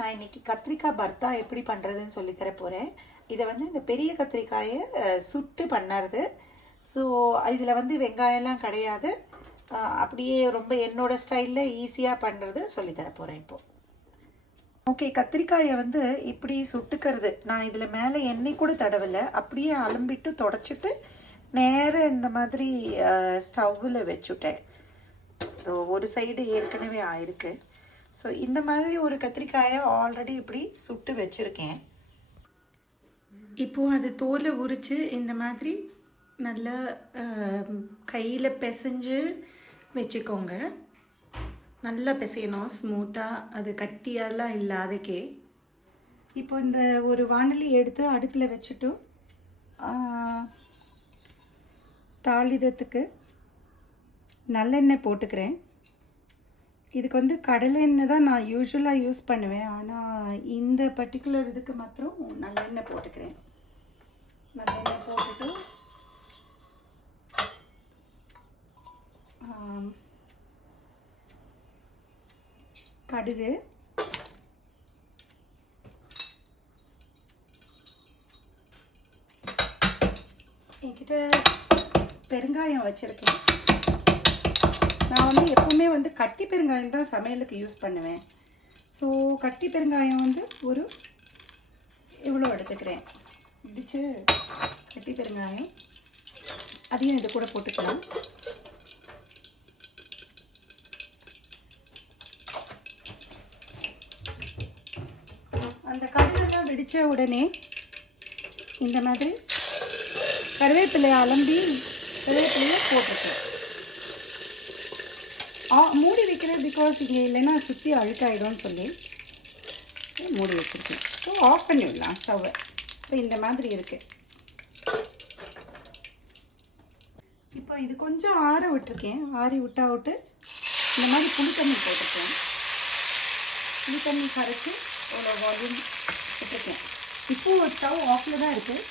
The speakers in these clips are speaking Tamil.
நான் இன்றைக்கி கத்திரிக்காய் பர்த்தா எப்படி பண்ணுறதுன்னு சொல்லி தர போகிறேன். இதை வந்து இந்த பெரிய கத்திரிக்காயை சுட்டு பண்ணுறது. ஸோ இதில் வந்து வெங்காயம்லாம் கிடையாது. அப்படியே ரொம்ப என்னோட ஸ்டைலில் ஈஸியாக பண்ணுறது சொல்லித்தர போகிறேன் இப்போது. ஓகே, கத்திரிக்காயை வந்து இப்படி சுட்டுக்கிறது. நான் இதில் மேலே எண்ணெய் கூட தடவலை, அப்படியே அலம்பிட்டு தொடச்சிட்டு நேராக இந்த மாதிரி ஸ்டவ்வில் வச்சுட்டேன். ஸோ ஒரு சைடு ஏற்கனவே ஆயிருக்கு. ஸோ இந்த மாதிரி ஒரு கத்திரிக்காயை ஆல்ரெடி இப்படி சுட்டு வச்சுருக்கேன். இப்போது அது தோலை உரித்து இந்த மாதிரி நல்லா கையில் பிசைஞ்சு வச்சுக்கோங்க. நல்லா பிசையணும், ஸ்மூத்தாக, அது கட்டியெல்லாம் இல்லாதக்கே. இப்போ இந்த ஒரு வாணலி எடுத்து அடுப்பில் வச்சுட்டு தாளிதத்துக்கு நல்லெண்ணெய் போட்டுக்கிறேன். இதுக்கு வந்து கடலை எண்ணெய் தான் நான் யூஸ்வலாக யூஸ் பண்ணுவேன். ஆனால் இந்த பர்டிகுலர் இதுக்கு மாத்திரம் நல்லெண்ணெய் போட்டுக்கிறேன். நல்லெண்ணெய் போட்டுட்டு கடுகு, என்கிட்ட பெருங்காயம் வச்சுருக்கேன். நான் வந்து எப்போவுமே வந்து கட்டி பெருங்காயம் தான் சமையலுக்கு யூஸ் பண்ணுவேன். ஸோ கட்டி பெருங்காயம் வந்து ஒரு எவ்வளோ எடுத்துக்கிறேன், இடிச்சு கட்டி பெருங்காயம் அதையும் இது கூட போட்டுக்கலாம். அந்த கடுகெல்லாம் வெடித்த உடனே இந்த மாதிரி கருவேப்பிலையை அலம்பி கருவேப்பிலையை போட்டுருக்கேன். மூடி வைக்கிறேன், பிகாஸ் இங்கே இல்லைன்னா சுற்றி அழுக்காயிடும்னு சொல்லி மூடி வச்சுருக்கேன். ஸோ ஆஃப் பண்ணி விடலாம் ஸ்டவ்வை. இப்போ இந்த மாதிரி இருக்குது. இப்போ இது கொஞ்சம் ஆற விட்டுருக்கேன். ஆறி விட்டு இந்த மாதிரி புளி தண்ணி போட்டிருக்கேன். புளி தண்ணி கரைச்சி ஒரு வால்யூம் விட்டுருக்கேன். இப்போது ஸ்டவ் ஆஃபில் தான் இருக்குது.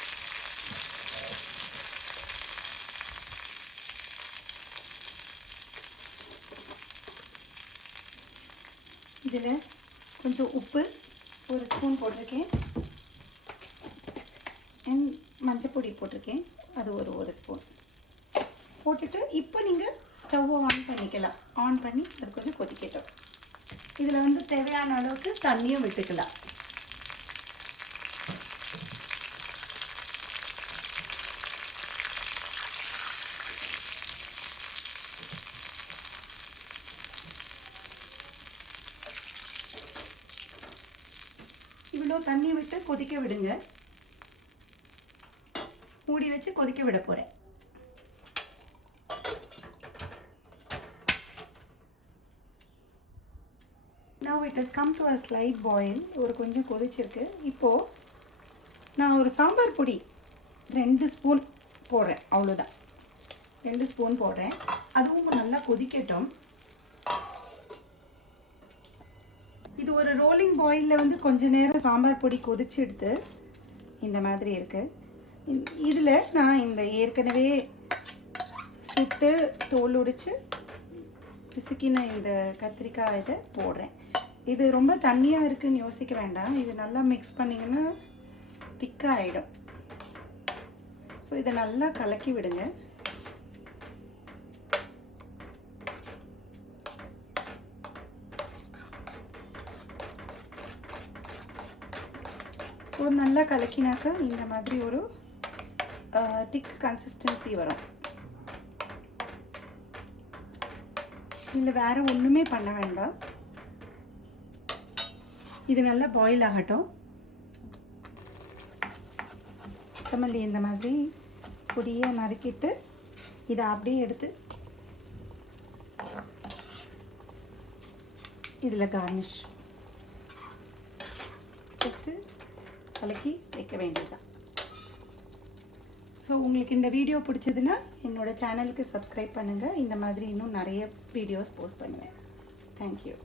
இதில் கொஞ்சம் உப்பு ஒரு ஸ்பூன் போட்டிருக்கேன். அண்ட் மஞ்சப்பொடி போட்டிருக்கேன், அது ஒரு ஸ்பூன் போட்டுட்டு இப்போ நீங்கள் ஸ்டவ்வை ஆன் பண்ணிக்கலாம். ஆன் பண்ணி அது கொஞ்சம் கொதிக்கட்டும். இதில் வந்து தேவையான அளவுக்கு தண்ணியும் விட்டுக்கலாம். இவ்வளோ தண்ணி விட்டு கொதிக்க விடுங்க. மூடி வச்சு கொதிக்க விட போகிறேன். Now it has come to a slight boil. ஒரு கொஞ்சம் கொதிச்சிருக்கு. இப்போது நான் ஒரு சாம்பார் பொடி 2 ஸ்பூன் போடுறேன், அவ்வளோதான். 2 ஸ்பூன் போடுறேன். அதுவும் நல்லா கொதிக்கட்டும். இது ஒரு ரோலிங் பாயிலில் வந்து கொஞ்ச நேரம் சாம்பார் பொடி கொதிச்சு எடுத்து இந்த மாதிரி இருக்குது. இதில் நான் இந்த ஏற்கனவே சுட்டு தோல் உரித்து பிசுக்கின இந்த கத்திரிக்காய் இதை போடுறேன். இது ரொம்ப தண்ணியாக இருக்குதுன்னு யோசிக்க வேண்டாம். இது நல்லா மிக்ஸ் பண்ணிங்கன்னா திக்காக ஆகிடும். ஸோ இதை நல்லா கலக்கி விடுங்க. ஸோ நல்லா கலக்கினாக்கா இந்த மாதிரி ஒரு திக் கன்சிஸ்டன்சி வரும். இதில் வேறு ஒன்றுமே பண்ண வேண்டாம். இது நல்லா பாயில் ஆகட்டும். கொத்தமல்லி இந்த மாதிரி பொடியாக நறுக்கிட்டு இதை அப்படியே எடுத்து இதில் கார்னிஷ் ஜஸ்ட்டு கலக்கி வைக்க வேண்டியதுதான். ஸோ உங்களுக்கு இந்த வீடியோ பிடிச்சதுன்னா என்னோடய சேனலுக்கு சப்ஸ்கிரைப் பண்ணுங்கள். இந்த மாதிரி இன்னும் நிறைய வீடியோஸ் போஸ்ட் பண்ணுவேன். தேங்க்யூ.